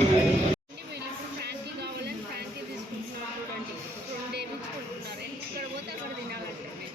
వీళ్ళు ఫ్యాన్సీ కావాలని ఫ్యాన్సీ తీసుకుంటున్నారు. చూడండి, రెండు వేయించుకుంటున్నారు. ఎక్కడ పోతే అక్కడ తినాలంటే మీరు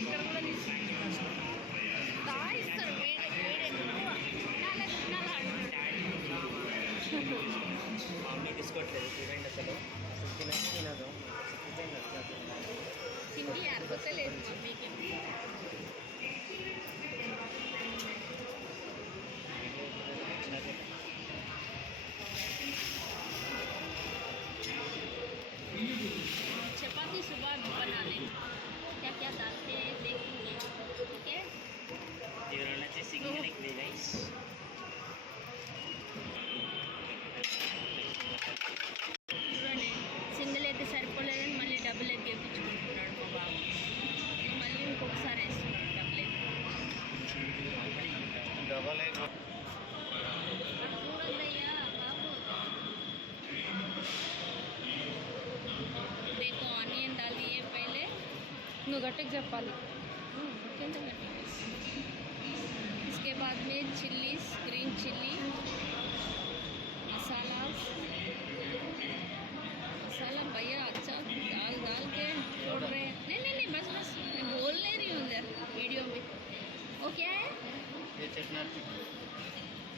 ఇక్కడ కూడా తీసుకుంటున్నారు. తాయిస్తారు వేడి వేడి తీసుకోవట్లేదు చూడండి. అసలు తినదు తిండి అరగలేదు మమ్మీకి. चपाती सुबह बना लें, क्या क्या डालते हैं देखेंगे, ठीक है। చూడండి, సింగిల్ అయితే సరిపోలేదని మళ్ళీ డబుల్ ఎగ్ వేయించుకుంటున్నాడు మా బాబు. మళ్ళీ ఇంకొకసారి వేస్తున్నాడు డబుల్ ఎగ్. చూడద్దయ్యా బాబు. देखो ऑनियन डाल दिए पहले. నువ్వు గట్టిగా చెప్పాలి. इसके बाद में चिल्लीज, ग्रीन चिल्ली मसाला भैया अच्छा डाल के छोड़ रहे हैं. नहीं बस मैं बोल नहीं रही हूँ इधर वीडियो में. वो क्या है? ये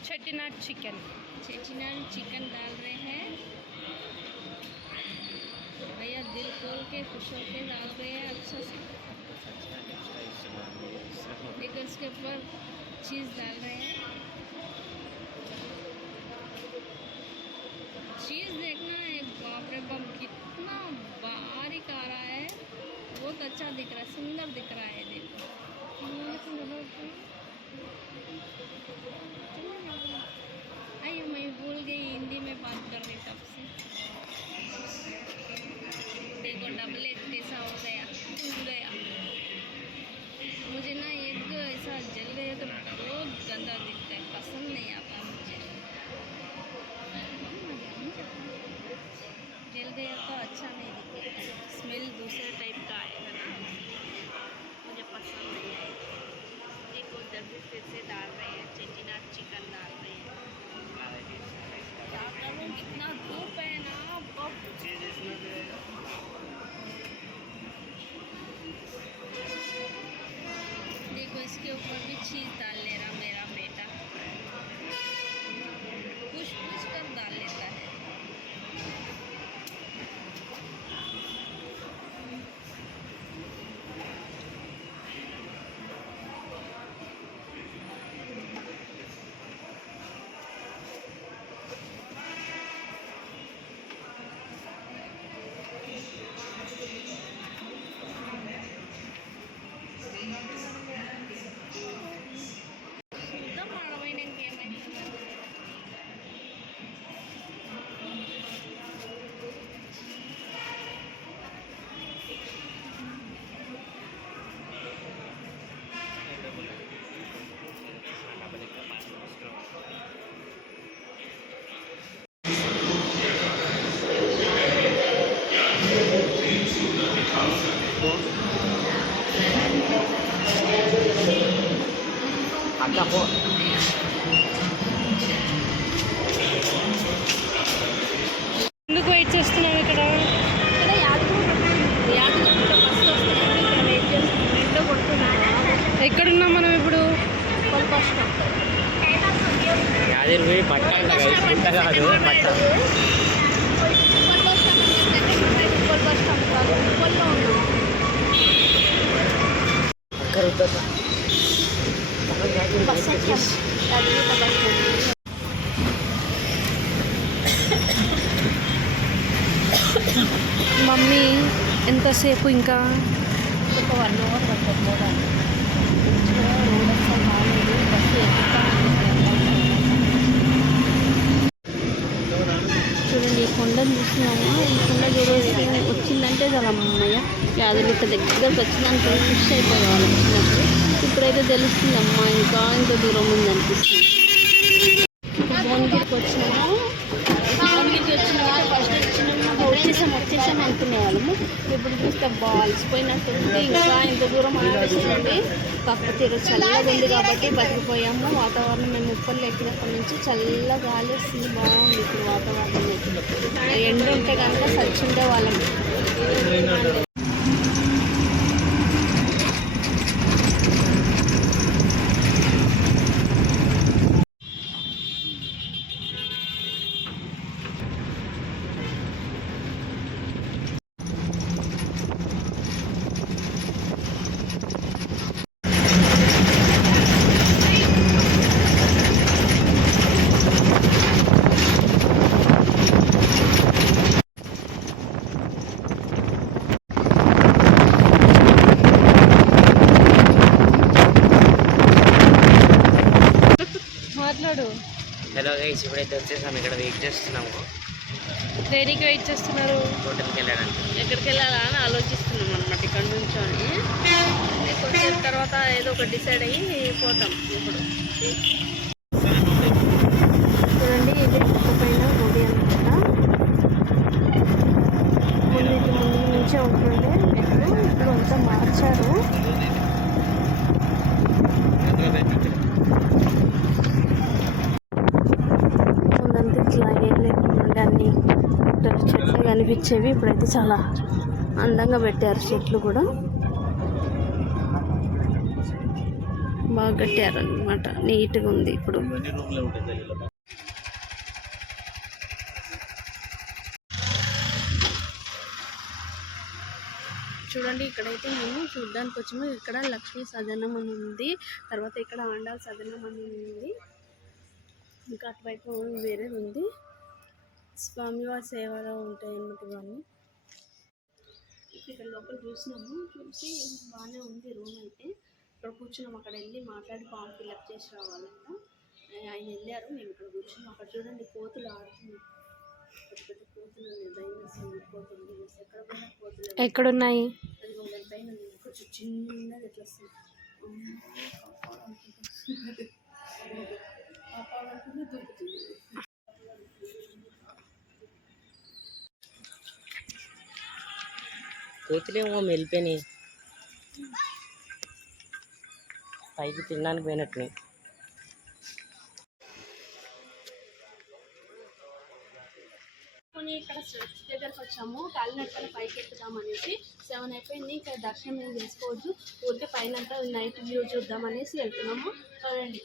चेट्टिनाड चिकन डाल रहे हैं भैया. दिल खोल के खुश होके डाल रहे हैं अच्छा से. लेकिन उसके ऊपर चीज़ डाल रहे हैं. चीज़ देखना है, बाप रे बाप कितना बारीक आ रहा है. बहुत अच्छा दिख रहा है, सुंदर दिख रहा है. देखो अरे मैं भूल गई हिंदी में बात करने तब से. देखो डबल एग कैसा हो गया, फूल गया. मुझे ना एग ऐसा जल गया तो बहुत गंदा दिखता है, पसंद नहीं आता मुझे. जल गया तो अच्छा नहीं दिखेगा, स्मेल दूसरे टाइप का आएगा ना, मुझे पसंद नहीं आएगा. देखो जल्दी फिर से डाल रहे हैं, चेट्टिनाड चिकन डाल रहे हैं. क्या करूँ, कितना धूप है ना. देखो इसके ऊपर भी चीज़ डाल ले रहा मेरा बेटा, कुछ कर डाल लेता है. ఎందుకు వెయిట్ చేస్తున్నావు ఇక్కడ? ఎక్కడున్నాం మనం ఇప్పుడు? మమ్మీ ఎంతసేపు ఇంకా? ఒక 1 అవర్ పడుతుంది. చూడండి ఈ కొండను చూస్తున్నాము. ఈ కొండ వచ్చిందంటే చాలా అమ్మయ్య యాదగిరిగుట్ట దగ్గరకు వచ్చిందానికి ఫిష్ అయిపోయేవాళ్ళం వచ్చినప్పుడు. ఇప్పుడైతే తెలుస్తుంది అమ్మ ఇంకా ఇంత దూరం ఉంది అనిపిస్తుంది. భువనగిరికి వచ్చినాము. భువనగిరికి వచ్చినాము. ఫస్ట్ వచ్చినాము వచ్చేసాం అనుకునే వాళ్ళము. ఇప్పుడు చూస్తే బాల్స్ పోయినట్టుంది. ఇంకా ఇంత దూరం ఆలోచిస్తుంది. కాకపోతే ఈరోజు చల్లగా ఉంది కాబట్టి బతికిపోయాము. వాతావరణం మేము ఉప్పల్లో ఎక్కినప్పటి నుంచి చల్లగా గాలి వస్తుంది. బాగుంది ఇప్పుడు వాతావరణం. ఎండ ఉంటే కనుక సచ్చుండే వాళ్ళం. మాట్లాడు. హలో గైస్, ఇప్పుడైతే వచ్చేసాము. ఇక్కడ వెయిట్ చేస్తున్నాము. దేనికి వెయిట్ చేస్తున్నారు? హోటల్కి వెళ్ళడానికి. ఎక్కడికి వెళ్ళాలా అని ఆలోచిస్తున్నాం అనమాట. ఇక్కడ నుంచొని కొంచెం తర్వాత ఏదో ఒక డిసైడ్ అయ్యి పోతాం. ఇప్పుడు చూడండి, ఇది పైన గుడి అనమాట. ముందు నుంచే ఉంటుండే ఇప్పుడు అంతా మార్చారు. ముందంతా ఇట్లా ఏం లేకుండా అన్ని చెట్లు కనిపించేవి. ఇప్పుడైతే చాలా అందంగా పెట్టారు. చెట్లు కూడా బాగా కట్టారు అనమాట. నీట్గా ఉంది ఇప్పుడు. చూడండి, ఇక్కడైతే మేము చూడ్డానికి వచ్చాము. ఇక్కడ లక్ష్మీ సదనం అని ఉంది. తర్వాత ఇక్కడ ఆండాల్ సదనం అని ఉంది. ఇంకా అటువైపు వేరేది ఉంది. స్వామివారి సేవలో ఉంటాయి అన్నమాట ఇవన్నీ. ఇక్కడ లోపల చూసినాము. చూసి బాగానే ఉంది రూమ్ అయితే. ఇక్కడ కూర్చున్నాం. అక్కడ వెళ్ళి మాట్లాడి ఫామ్ ఫిల్అప్ చేసి రావాలంట. ఆయన వెళ్ళారు, మేము ఇక్కడ కూర్చున్నాం. అక్కడ చూడండి, కోతులు ఆడుతున్నాయి. పెద్ద పెద్ద కోతులు ఉన్నాయి. డైనోసార్ కోతులు. ఎక్కడ పోయినా కోతులు ఎక్కడున్నాయి? అది వాళ్ళ పైన కొంచెం చిన్నది ఎట్లా వస్తుంది. కాపాడాలనుకుంటే దొరుకుతుంది. కోతులేమో వెళ్ళిపోయినాయి. పైకి తినడానికి పోయినట్టున్నాయి. ఇక్కడ స్టెప్స్ దగ్గరకు వచ్చాము. కాలినడకన పైకి ఎక్కుదాం అనేసి 7 అయిపోయింది. ఇంకా దర్శనం ఏం చేసుకోవద్దు, ఊరికే పైన నైట్ వ్యూ చూద్దాం అనేసి వెళ్తున్నాము. చూడండి,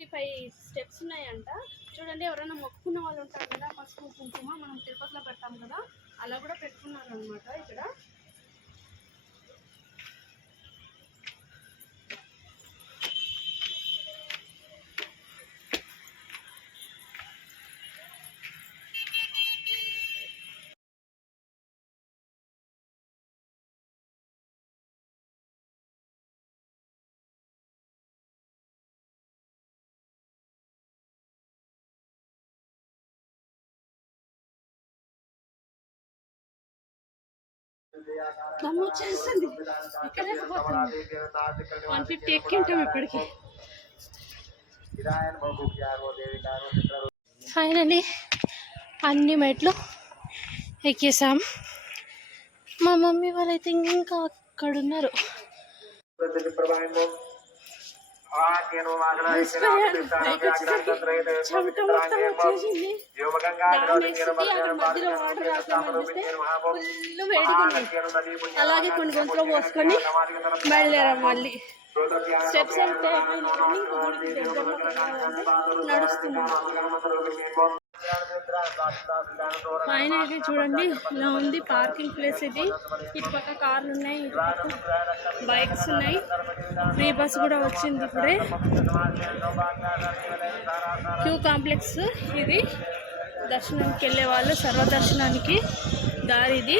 55 స్టెప్స్ ఉన్నాయంట. చూడండి, ఎవరైనా మొక్కుకున్న వాళ్ళు ఉంటారు కదా, పసుపు కుంకుమ మనం తిరుపతిలో పెడతాం కదా, అలా కూడా పెట్టుకున్నారు అనమాట ఇక్కడ. వచ్చేస్తుంది. 150 ఎక్కి ఉంటాం ఇప్పటికి. ఫైనలీ అన్ని మెట్లు ఎక్కేసాం. మా మమ్మీ వాళ్ళైతే ఇంకా అక్కడ ఉన్నారు. చెమట మొత్తం వచ్చేసింది. మధ్యలో వాటర్ రాకుండా ఫుల్ వేడిగా ఉంది. అలాగే కొన్ని గొంతులో పోసుకొని బయలుదేరాం. మళ్ళీ స్టెప్స్ అయితే నడుస్తున్నాం. పైన అయితే చూడండి ఇలా ఉంది పార్కింగ్ ప్లేస్. ఇది ఇటుపక్క కార్లు ఉన్నాయి, ఇటుపక్క బైక్స్ ఉన్నాయి. ఫ్రీ బస్ కూడా వచ్చింది ఇప్పుడే. క్యూ కాంప్లెక్స్ ఇది. దర్శనానికి వెళ్ళే వాళ్ళు సర్వదర్శనానికి దారి ఇది.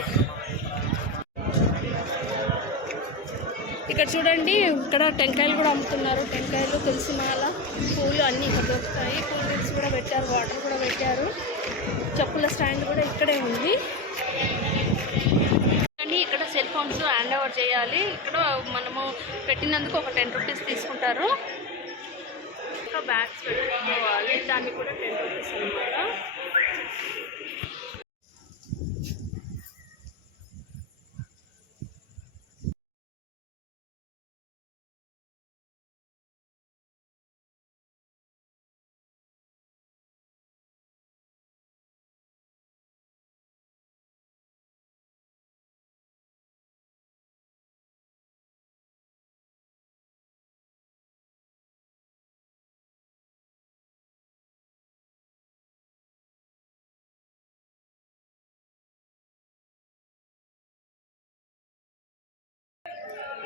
ఇక్కడ చూడండి, ఇక్కడ టెంకాయలు కూడా అమ్ముతున్నారు. టెంకాయలు, తులసి మాల, పూలు అన్నీ ఇక్కడ దొరుకుతాయి. కూల్ డ్రింక్స్ కూడా పెట్టారు, వాటర్ కూడా పెట్టారు. చెప్పుల స్టాండ్ కూడా ఇక్కడే ఉంది. కానీ ఇక్కడ సెల్ ఫోన్స్ హ్యాండ్ ఓవర్ చేయాలి. ఇక్కడ మనము పెట్టినందుకు ఒక 10 రూపీస్ తీసుకుంటారు. ఇంకా బ్యాగ్స్ పెట్టుకోవాలి, దాన్ని కూడా 10 రూపీస్ అనమాట.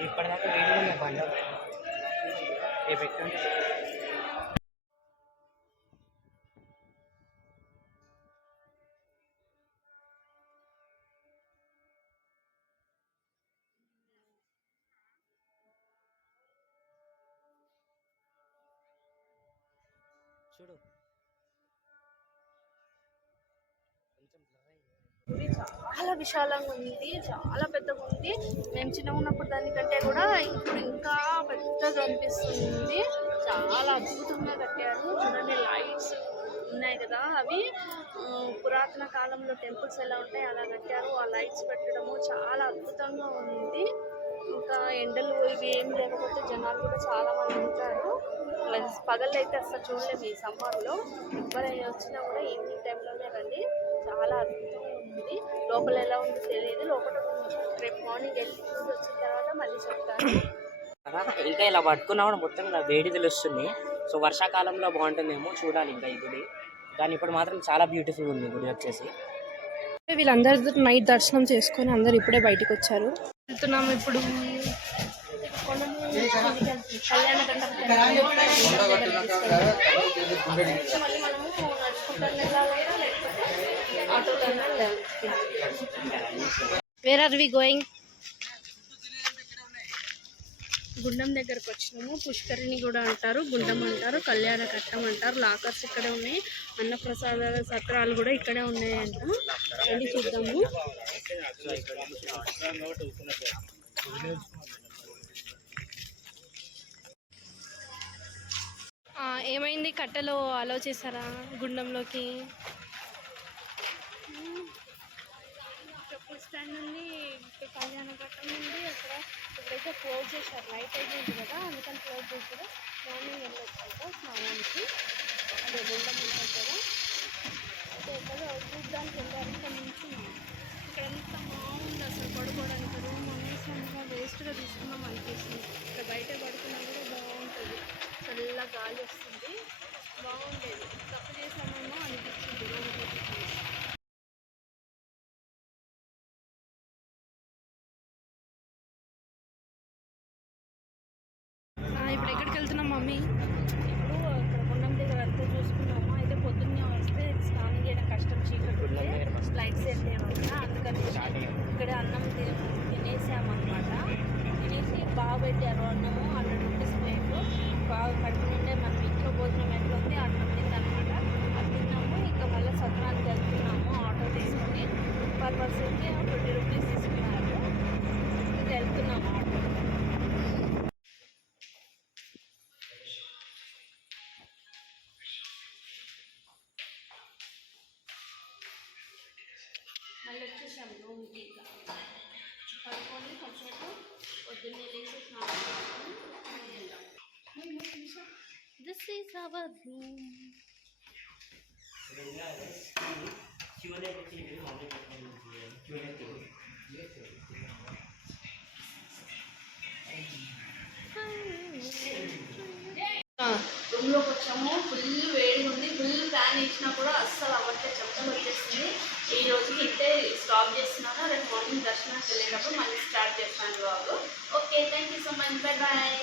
ఇప్పటిదాకా వీడియో ఉన్న బండ రేపు ఎక్కడ చూడు చాలా విశాలంగా ఉంది, చాలా పెద్దగా ఉంది. మేము చిన్నగా ఉన్నప్పుడు దానికంటే కూడా ఇప్పుడు ఇంకా పెద్దగా అనిపిస్తుంది. చాలా అద్భుతంగా కట్టారు. చూడండి, లైట్స్ ఉన్నాయి కదా, అవి పురాతన కాలంలో టెంపుల్స్ ఎలా ఉంటాయి అలా కట్టారు. ఆ లైట్స్ పెట్టడము చాలా అద్భుతంగా ఉంది. ఇంకా ఎండలు ఇవి ఏం లేకపోతే జనాలు కూడా చాలా మంది ఉంటారు. పగళ్ళు అయితే అసలు చూడలేము ఈ సమ్మర్లో. ఎవరైనా వచ్చినా కూడా ఈవినింగ్ టైంలోనే రండి, చాలా అద్భుతంగా ఉంది. లోపల ఎలా ఉందో తెలియదు, లోపల రేపు మార్నింగ్ వెళ్ళి చూసి వచ్చిన తర్వాత మళ్ళీ చెప్తాను. ఇంకా ఇలా పట్టుకున్నా కూడా మొత్తం ఇలా వేడి తెలుస్తుంది. సో వర్షాకాలంలో బాగుంటుందేమో చూడాలి ఇంకా ఈ గుడి. కానీ ఇప్పుడు మాత్రం చాలా బ్యూటిఫుల్ ఉంది గుడి వచ్చేసి. వీళ్ళందరూ నైట్ దర్శనం చేసుకొని అందరు ఇప్పుడే బయటకు వచ్చారు. వెళ్తున్నాము ఇప్పుడు వేర్ ఆర్ వి గోయింగ్? గుండం దగ్గరకు వచ్చినాము. పుష్కరిణి కూడా అంటారు, గుండం అంటారు, కళ్యాణ కట్టం అంటారు. లాకర్స్ ఇక్కడే ఉన్నాయి, అన్నప్రసాదాల సత్రాలు కూడా ఇక్కడే ఉన్నాయంట. రండి చూద్దాము. ఏమైంది, కట్టెలో అలౌ చేశారా గుండంలోకి? చెప్పుల స్టాండ్ ఉంది, కళ్యాణ కట్టం ఉంది. అక్కడ ఇప్పుడైతే క్లోజ్ చేశారు, నైట్ అయిపోయింది కదా అందుకని క్లోజ్ చేశారు. మార్నింగ్ వెళ్ళొచ్చాక స్నానానికి అదే గుండం ఉంటుంది కదా, ఎక్కడో చూడ్డానికి వెళ్ళారు. ఇక్కడ నుంచి ఇక్కడ ఎంత బాగుంది అసలు, పడుకోవడానికి రూమ్ అనవసరంగా వేస్ట్గా తీసుకున్నాం అనిపిస్తుంది. ఇక్కడ బయట పడుకున్నా కూడా బాగుంటుంది, చల్ల గాలి వస్తుంది, బాగుండేది. తప్పు చేసామేమో అనిపించింది రూమ్. ఇప్పుడు ఎక్కడికి వెళ్తున్నాం మమ్మీ? ఇప్పుడు ఇక్కడ గుండం దగ్గర అంతా చూసుకున్నాము. అయితే పొద్దున్నే వస్తే స్నానం చేయడం కష్టం, చీకటి లైట్స్ వెళ్ళామన్నమాట. అందుకని ఇక్కడే అన్నం తినేసామన్నమాట. తినేసి బాగా పెట్టారు అన్నము, 100 రూపీస్ ప్లేట్. బాగా కడుపు నిండే మనం ఇంట్లో భోజనం ఎట్లా ఉంది అన్నం తిందనమాట. అది తిన్నాము. ఇంకా మళ్ళీ సత్రానికి వెళ్తున్నాము ఆటో తీసుకొని. పర్ పర్సన్కి 20 రూపీస్ తీసుకున్నారు. ఇంకా వెళ్తున్నాము ఆటో. మళ్ళీ వచ్చేసాము రూమ్కి. ఇంకా పడుకొని కొంచెంసేపు పొద్దున్నే లేచి స్నానం చేసుకొని వెళ్దాం. This is our room. రూమ్లోకి వచ్చాము. ఫుల్ వేడిగా ఉంది, ఫుల్ ఫ్యాన్ ఇచ్చినా కూడా అస్సలు అవ్వట్లేదు, చెమటలు వచ్చేసింది. ఈ రోజుకి ఇంతే స్టాప్ చేస్తున్నాను. రేపు మార్నింగ్ దర్శనానికి వెళ్ళేటప్పుడు మళ్ళీ స్టార్ట్ చేస్తాను blog. Okay, thank you so much, bye bye.